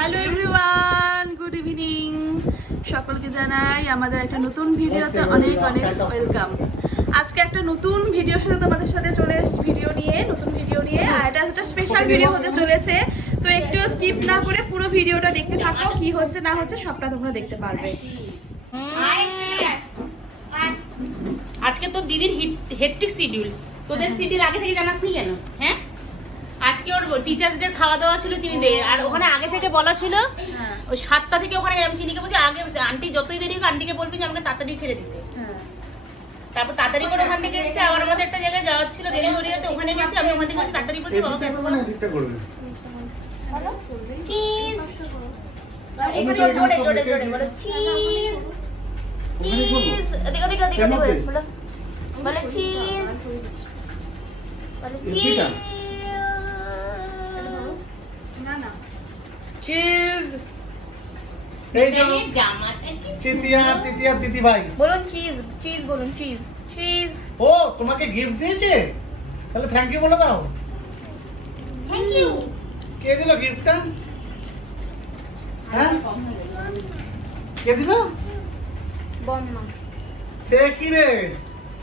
Hello everyone, good evening. সকলকে জানাই আমাদের একটা নতুন ভিডিওতে অনেক অনেক ওয়েলকাম। আজকে একটা নতুন ভিডিওর সাথে তোমাদের সাথে চলে এসেছি, নতুন ভিডিও নিয়ে। আর এটা একটা স্পেশাল ভিডিও হতে চলেছে, তো একটু স্কিপ না করে পুরো ভিডিওটা দেখতে থাকো। কি হচ্ছে না হচ্ছে সবটা তোমরা দেখতে পারবে। আজকে তো দিদির হেক্টিক শিডিউল। তোদের শিডিউল আগে থেকে জানাসনি কেন? হ্যাঁ, আজকে ওর টিচার্স ডে খাওয়া দাওয়া ছিল চিনি দে, আর ওখানে আগে থেকে বলা ছিল ওই 7টা থেকে ওখানে আমি চিনিকে বলছি আগে আন্টি যতই দেরি হোক আন্টিকে বলবি যে আমাকে তাড়াতাড়ি ছেড়ে দিতে। তারপর তাড়াতাড়ি করে ওখান থেকে এসেছে, আবার আমাদের একটা জায়গায় যাওয়ার ছিল ডেলিভারিতে, ওখানে গেছি। আমি ওখান থেকে তাড়াতাড়ি বলছি বাবা চিজ বলুন। চিজ ও তোমাকে গিফট দিয়েছে, তাহলে থ্যাংক ইউ বলে দাও। Thank you. কে দিল গিফটটা? হ্যাঁ, কে দিল? বম্মা। সে কি রে,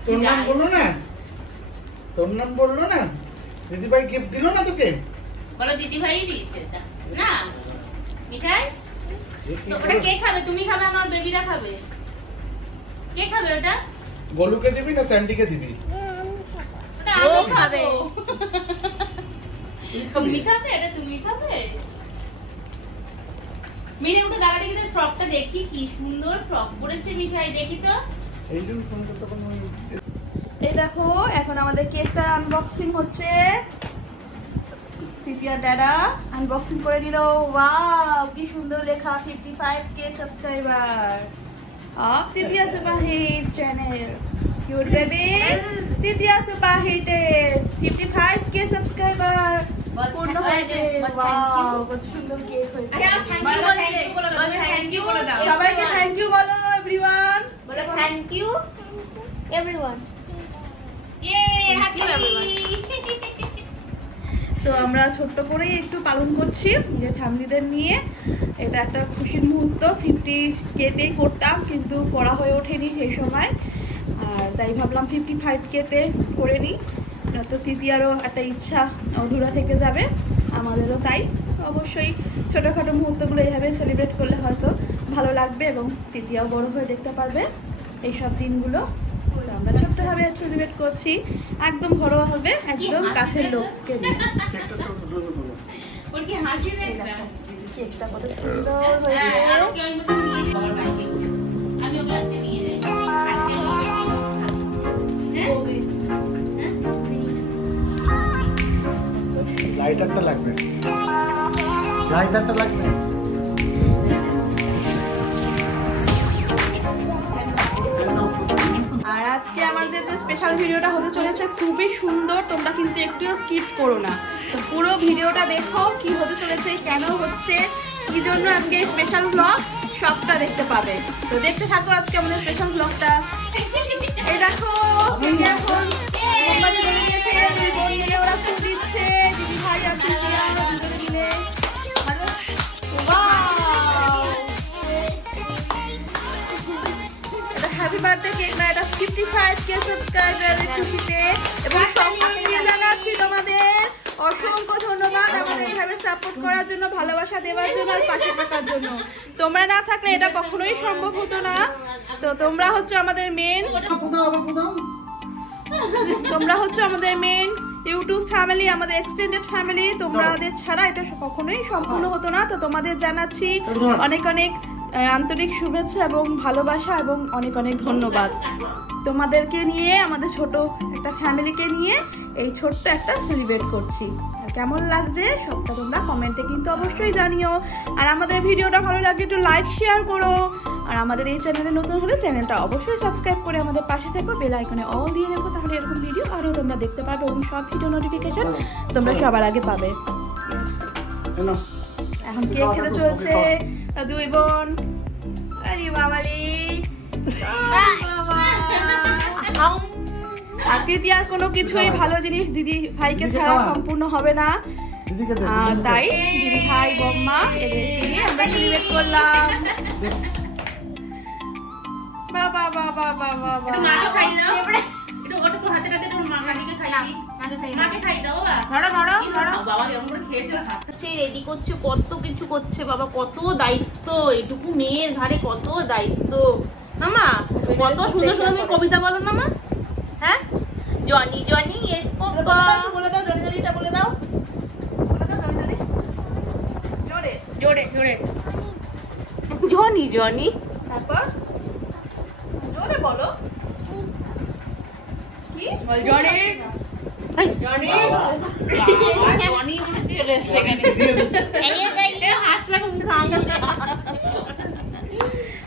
তোর নাম বললো না? তোর নাম বললো না? দিদি ভাই গিফট দিল না তোকে? বলো দিদি ভাই দিয়েছে এটা না মিঠাই। তো ওটা কে খাবে? তুমি খাবে, আমার বেবিরা খাবে। কে খাবে ওটা? গোলুকে দিবি না স্যান্ডিকে দিবি? ওটা আমি খাবে। তুমি খাবে? এটা তুমি খাবে? মেরে ওটা দাঁড়াতে গিয়ে ফ্রকটা দেখি, কি সুন্দর ফ্রক পরেছে মিঠাই, দেখি তো। এই জন্য ফোন করতে পারবো। এই দেখো, এখন আমাদের কেকটা আনবক্সিং হচ্ছে। তিতিয়া দাদা আনবক্সিং করে দিল। ওয়াও, কি সুন্দর লেখা, 55K subscriber of Titiya superhit channel. Cute baby Titiya সুপারহিটের 55K সাবস্ক্রাইবার পূর্ণ হয়েছে। ওয়াও, কত সুন্দর কেক হয়েছে। থ্যাংক ইউ বলে দাও সবাইকে থ্যাংক ইউ বলো এভরিওয়ান। বলো থ্যাংক ইউ এভরিওয়ান। ইয়ে হ্যাপি। তো আমরা ছোট্ট করেই একটু পালন করছি নিজের ফ্যামিলিদের নিয়ে। এটা একটা খুশির মুহূর্ত। 50K-তেই করতাম, কিন্তু করা হয়ে ওঠেনি সেই সময়, আর তাই ভাবলাম 55K-তে করে নিই, তো তৃতীয়ারও একটা ইচ্ছা অধুরা থেকে যাবে, আমাদেরও তাই। অবশ্যই ছোটোখাটো মুহূর্তগুলো এইভাবে সেলিব্রেট করলে হয়তো ভালো লাগবে এবং তৃতীয়াও বড় হয়ে দেখতে পারবে এইসব দিনগুলো। আমরা ছোট্টভাবে সেলিব্রেট করছি, একদম ঘরোয়া হবে, একদম কাছের লোককে নিয়ে। ওর কি হাসি দেখটা? কেকটা কত সুন্দর হয়েছে। আমি ওকে আজকে নিয়ে যাই। লাইটারটা লাগবে, লাইটারটা লাগবে। আর আজকে আমাদের যে স্পেশাল ভিডিওটা হতে চলেছে খুবই সুন্দর, তোমরা কিন্তু একটুও স্কিপ করো না। তো পুরো ভিডিওটা দেখো, কি হতে চলেছে, কেন হচ্ছে, কি জন্য আজকে স্পেশাল ব্লগ, সবটা দেখতে পাবে। তো দেখতে থাকো আজকে আমাদের স্পেশাল ব্লগটা। এই দেখো, এখন মোমবাতি জ্বলে গেছে, দুই বোন মিলে ওরা ফুল দিচ্ছে, দিদি ভাই আর তৃতীয়া দুজনে মিলে। হ্যাপি বার্থডে কেক না, এটা 55K সাবস্ক্রাইবারের খুশিতে, এবং সকলকে জানাচ্ছি তোমাদের অসংখ্য ধন্যবাদ আমাদের এইভাবে সাপোর্ট করার জন্য, ভালোবাসা দেওয়ার জন্য আর পাশে থাকার জন্য। তোমরা না থাকলে এটা কখনোই সম্ভব হতো না। তো তোমরা হচ্ছে আমাদের মেন ইউটিউব ফ্যামিলি, আমাদের এক্সটেন্ডেড ফ্যামিলি। তোমাদের ছাড়া এটা কখনোই সম্পূর্ণ হতো না। তো তোমাদের জানাচ্ছি অনেক অনেক আন্তরিক শুভেচ্ছা এবং ভালোবাসা এবং অনেক অনেক ধন্যবাদ। তোমাদেরকে নিয়ে, আমাদের ছোট একটা ফ্যামিলিকে নিয়ে এই ছোট্ট একটা সেলিব্রেট করছি। কেমন লাগছে সবটা তোমরা কমেন্টে কিন্তু অবশ্যই জানিও। আর আমাদের ভিডিওটা ভালো লাগলে একটু লাইক শেয়ার করো। আর আমাদের এই চ্যানেলে নতুন হলে চ্যানেলটা অবশ্যই সাবস্ক্রাইব করে আমাদের পাশে থেকো, বেল আইকনে অল দিয়ে রাখো, তাহলে এরকম ভিডিও আরও তোমরা দেখতে পাবে এবং সব ভিডিও নোটিফিকেশন তোমরা সবার আগে পাবে। এখন কেক খেতে চলছে দুই বোন। আরে বাবালি, তৃতীয়ার কোনো কিছুই ভালো জিনিস দিদি ভাইকে ছাড়া সম্পূর্ণ হবে না, তাই দিদি ভাই বম্মা এদেরকে সেলিব্রেট করলাম। বাবা বাবা বাবা একটু মাকে খাই দাও। একটু ওটা তো হাতে হাতে তোর মাকে খাই দিই। মাকে খাই দাও বাবা। ধরো ধরো ধরো। বাবা যেমন করে খেয়েছে হাত খাচ্ছে, রেডি করছে, কত কিছু করছে বাবা, কত দায়িত্ব এইটুকু মেয়ের ঘাড়ে, কত দায়িত্ব। মামা কত সুন্দর সুন্দর তুমি কবিতা বলো মামা। হ্যাঁ, জনি জনি এর পপা বলে দাও জোরে জোরেটা বলে দাও। বলে দাও জোরে জোরে। জোরে জোরে জোরে। Johnny Johnny. তারপর জোরে বলো। কি বল জনি জনি জনি মনে হচ্ছে রেসে গেছে। এই গাইলে হাসলা মুখ ভাঙা।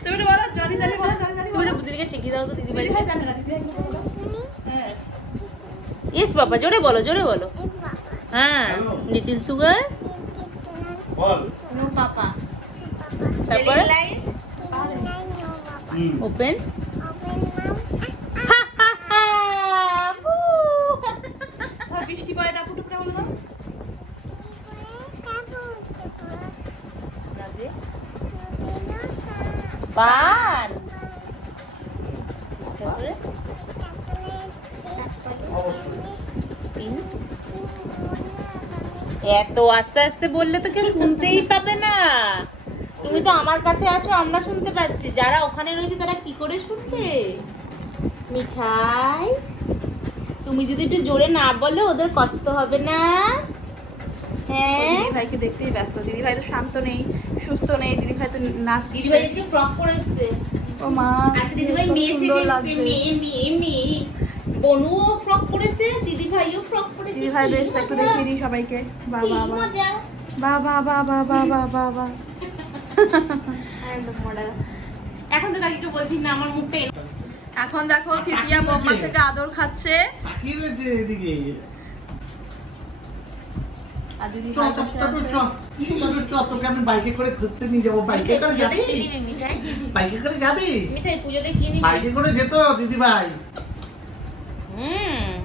তুমি তো বলো জনি জনি বলো জনি জনি তুমি বুদ্ধিকে শিখিয়ে দাও তো দিদি ভাই। দিদিভাই জানে না দিদিভাই বলো। হ্যাঁ ইয়েস বাবা, জোরে বলো জোরে বলো। হ্যাঁ, লিটল সুগার। বল। No papa. তারপরে লাইস ওপেন। বৃষ্টি পড়ে টাকু টুকরা বলে দাও। পান। তারপরে পিন। এত আস্তে আস্তে বললে তো কেউ শুনতেই পাবে না। তুমি তো আমার কাছে আছো, আমরা শুনতে পাচ্ছি, যারা ওখানে রয়েছে তারা কি করে শুনবে। মিঠাই, তুমি যদি একটু জোরে না বলো ওদের কষ্ট হবে না। হ্যাঁ, দিদিভাইকে দেখতেই ব্যস্ত। দিদিভাই তো শান্ত নেই, সুস্থ নেই। দিদিভাই তো নাচছে। দিদিভাই আজকে ফ্রক পরে এসছে। ও মা আজকে দিদিভাই কত মেয়ে সুন্দর সেজে লাগছে। এসছে, মেয়ে। বনুও ফ্রক পরেছে, দিদিভাইও ফ্রক পরেছে। দিদিভাই কি বেশ একটু মজা, দেখিয়ে দিই সবাইকে। কি বাবা মজা। বাবা বাবা বাবা বাবা। একদম মডেল। এখন তো একটু বলছি না, আমার মুখটা এখন দেখো তৃতীয়া বম্মা থেকে আদর খাচ্ছে। তাকিয়ে রয়েছে এদিকে। আর দিদি চ, চ, চ, চ, তোকে আমি বাইকে করে ঘুরতে নিয়ে যাবো। বাইকে করে যাবি? বাইকে করে যাবি? মিঠাই পুজোতে কি নিবি? বাইকে করে যেত দিদি ভাই।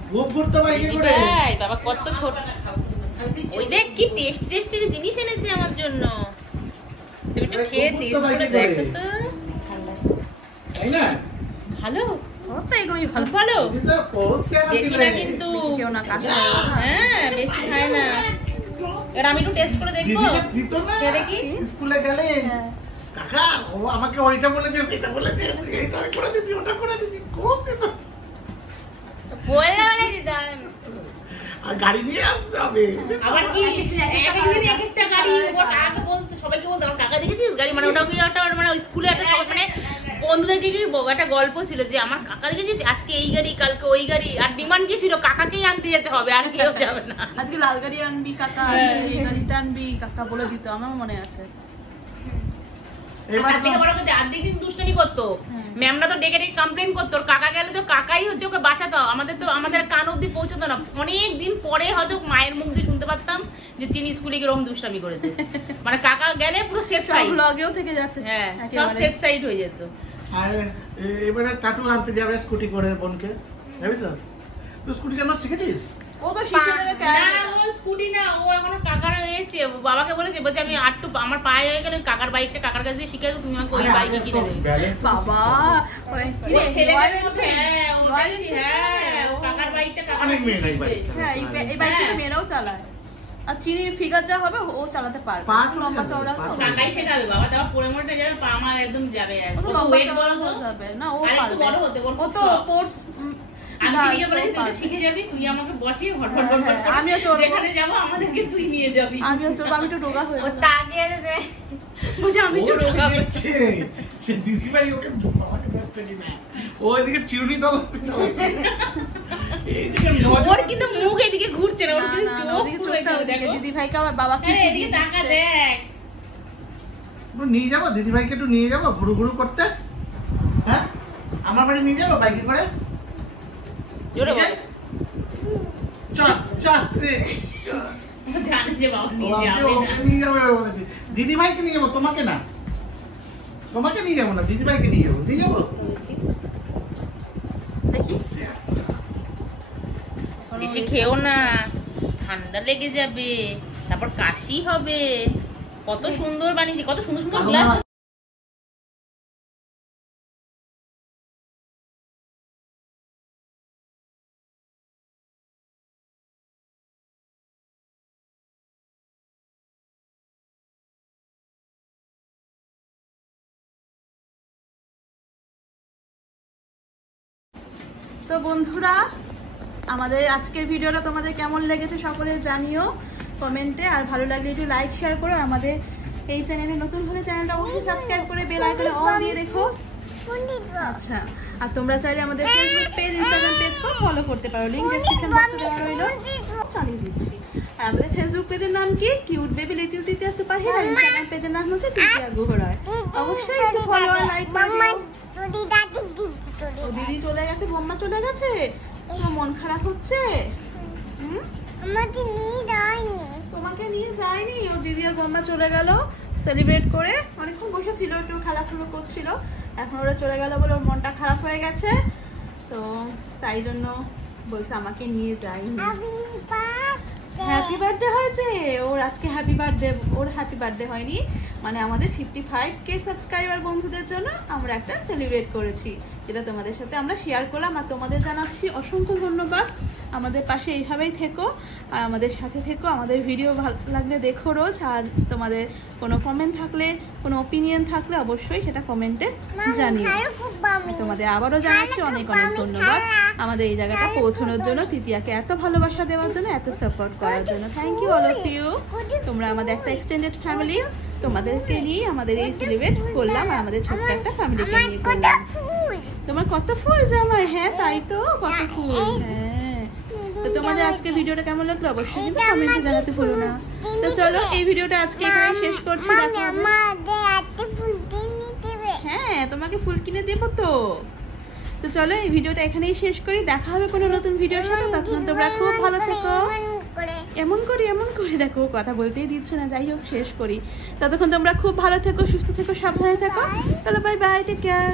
খুব ঘুরতো বাইকে করে। দিদিভাই, বাবা কত ছোট। ওই দেখ কি টেস্টের জিনিস এনেছে আমার জন্য। তুমি একটু খেয়ে টেস্ট করে দেখো তো। তাই না? ভালো, ও তো এগুলোই ভালো। ভালো। দিদি তো পৌঁছে বেশি ছিলে। না কিন্তু। কেউ না কাছে। হ্যাঁ, বেশি খায় না। এবার আমি একটু টেস্ট করে দেখবো। দিদিকে দিত না খেয়ে দেখি। স্কুলে গেলে। হ্যাঁ। কাকা ও আমাকে ওইটা বলেছে, সেটা বলেছে, এটা করে দিবি, ওটা করে দিবি। খুব দিত। বলে দিতে হবে। আর গাড়ি নিয়ে আসতে হবে। আবার কি একদিন এক একটা গাড়ি। ওর আগে বলতো, সবাইকে বলতো আমার কাকা দেখেছিস গাড়ি, মানে ওটা কি একটা মানে স্কুলে একটা সবাই মানে বন্ধুদেরকে কি একটা গল্প ছিল যে আমার কাকা দেখেছিস আজকে এই গাড়ি কালকে ওই গাড়ি। আর ডিমান্ড কি ছিল, কাকাকেই আনতে যেতে হবে, আর কেউ যাবে না। আজকে লাল গাড়ি আনবি কাকা, এই গাড়িটা আনবি কাকা বলে দিত। আমার মনে আছে। এবার তার থেকে বড় কথা আর্ধেক দিন দুষ্টামি করতো। ম্যামরা তো ডেকে ডেকে কমপ্লেন করতো, ওর কাকা গেলে তো কাকাই হচ্ছে ওকে বাঁচাতো। আমাদের কান অব্দি পৌঁছতো না। অনেক দিন পরে হয়তো মায়ের মুখ দিয়ে শুনতে পারতাম যে চিনি স্কুলে কিরকম দুষ্টামি করেছে। মানে কাকা গেলে পুরো সেফ সব সাইড। ব্লগেও থেকে যাচ্ছে। হ্যাঁ, সব একেবারে। সেফ সাইড হয়ে যেত। আর এবারে টাটু আনতে যাবে স্কুটি করে বোনকে, যাবি তো? তুই স্কুটি চালানো শিখেছিস? ও তো শিখে দেবে না, ও স্কুটি না, ও এখনো কাকার এসেছে। বাবাকে বলেছে আমি আটটু আমার পায়ে হয়ে গেলে কাকার বাইকটা কাকার কাছে দিয়ে শিখে আসবো, তুমি আমাকে ওই বাইকে কিনে দেবে। বাবা ও ছেলেদের মতো, হ্যাঁ, ও বলছি, হ্যাঁ, ও কাকার বাইকটা কাকার অনেক কাছে মেয়ে নাই শিখবে। বাইক চালায়। হ্যাঁ এই বাইকটা তো মেয়েরাও চালায়। আর চিনির ফিগার যা হবে ও চালাতে পারবে। পা ও লম্বা চওড়া তো। কাকাই শেখাবে বাবা, তারপর পরে মরে যাবে, পা আমার একদম যাবে। ও তো কত লম্বা weight বলো চওড়া তো? যাবে না, ও আর একটু পারবে। বড় হতে, ওর ও তো কোর্স আমি চিনিকে বলেছি তুই একটু শিখে যাবি, তুই আমাকে বসিয়ে হটফট হ্যাঁ, আমিও চড়বো। যেখানে যাবো আমাদেরকে তুই নিয়ে যাবি। আমিও চলবো, আমি একটু রোগা হয়ে যাবো। বুঝে আমি ও তো রোগা ঠিক আছে। সে দিদি ভাই ওকে আমাকে দেখছে কিনা। ও এদিকে চিরুনি দলাতে চালাচ্ছে। এইদিকে নজর- ওর কিন্তু মুখ এদিকে ঘুরছে না, ওর না, কিন্তু না, না, চোখ ওদিকে পুরো চোখটা এদিকে ওদিকে। দেখো। দিদি ভাইকে আবার বাবা কি আরে কি এদিকে দিয়ে তাকা দিচ্ছে। দেখ। একটু নিয়ে যাবো দিদি ভাইকে, একটু নিয়ে যাবো ঘুরু ঘুরু করতে। হ্যাঁ, আমার বাড়ি নিয়ে যাবো বাইকে করে। জোরে বল। চল চল রে। ও জানে যে বাবা ও নিয়ে আমাকে যাবে ওকে না। নিয়ে যাবে বলেছে। দিদি ভাইকে নিয়ে যাবো, তোমাকে না। তোমাকে নিয়ে যাবো না, দিদি ভাইকে নিয়ে যাবো। নিয়ে যাবো বেশি খেও না, ঠান্ডা লেগে যাবে, তারপর কাশি হবে। কত সুন্দর বানিয়েছি, কত সুন্দর সুন্দর গ্লাস। তো বন্ধুরা, আমাদের আজকের ভিডিওটা তোমাদের কেমন লেগেছে সকলে জানিও কমেন্টে। আর ভালো লাগলে একটু লাইক শেয়ার করো। আমাদের এই চ্যানেলে নতুন হলে চ্যানেলটা অবশ্যই সাবস্ক্রাইব করে বেল আইকনে অল দিয়ে রেখো। আচ্ছা, আর তোমরা চাইলে আমাদের ফেসবুক পেজ, ইনস্টাগ্রাম পেজ কো ফলো করতে পারো, লিংক ডেসক্রিপশন বক্সে দেওয়া রইলো। চালিয়ে দিচ্ছি। আর আমাদের ফেসবুক পেজের নাম কি? Cute baby little Titiya super hero. Instagram পেজের নাম হচ্ছে তিতিয়া গুহরায়। অবশ্যই একটু ফলো আর লাইক করে দিও। ও দিদি চলে গেছে, বোম্মা চলে গেছে, তোমার মন খারাপ হচ্ছে? তোমাকে নিয়ে যায়নি, ও দিদি আর বোম্মা চলে গেল সেলিব্রেট করে। অনেকক্ষণ বসেছিল, একটু খেলাধুলো করছিল, এখন ওরা চলে গেল বলে ওর মনটা খারাপ হয়ে গেছে, তো তাই জন্য বলছে আমাকে নিয়ে যায়নি। হ্যাপি বার্থডে হয়েছে ওর আজকে, হ্যাপি বার্থডে। ওর হ্যাপি বার্থডে হয়নি, মানে আমাদের 55K সাবস্ক্রাইবার বন্ধুদের জন্য আমরা একটা সেলিব্রেট করেছি, যেটা তোমাদের সাথে আমরা শেয়ার করলাম। আর তোমাদের জানাচ্ছি অসংখ্য ধন্যবাদ। আমাদের পাশে এইভাবেই থেকো আর আমাদের সাথে থেকো। আমাদের ভিডিও ভালো লাগলে দেখো রোজ। আর তোমাদের কোনো কমেন্ট থাকলে, কোনো ওপিনিয়ন থাকলে অবশ্যই সেটা কমেন্টে জানিও। তোমাদের আবারও জানাচ্ছি অনেক অনেক ধন্যবাদ আমাদের এই জায়গাটা পৌঁছানোর জন্য, তিতিয়াকে এত ভালোবাসা দেওয়ার জন্য, এত সাপোর্ট করার জন্য। Thank you all of you. তোমরা আমাদের একটা এক্সটেন্ডেড ফ্যামিলি, তোমাদেরকে নিয়ে আমাদের এই সেলিব্রেট করলাম আর আমাদের ছোট্ট একটা ফ্যামিলিকে নিয়ে করলাম। তোমার কত ফুল জামাই? হ্যাঁ তাই তো, কত ফুল। হ্যাঁ, তো তোমাদের আজকে ভিডিওটা কেমন লাগলো অবশ্যই কিন্তু কমেন্টে জানাতে ভুলো না। তো চলো এই ভিডিওটা আজকে এখানে শেষ করছি। হ্যাঁ, তোমাকে ফুল কিনে দেবো তো। তো চলো এই ভিডিওটা এখানেই শেষ করি, দেখা হবে কোনো নতুন ভিডিওর সাথে। তখন তোমরা খুব ভালো থেকো। এমন করে দেখো, কথা বলতেই দিচ্ছে না, যাই হোক শেষ করি। ততক্ষণ তোমরা খুব ভালো থেকো, সুস্থ থেকো, সাবধানে থেকো। চলো বাই বাই, টেক কেয়ার।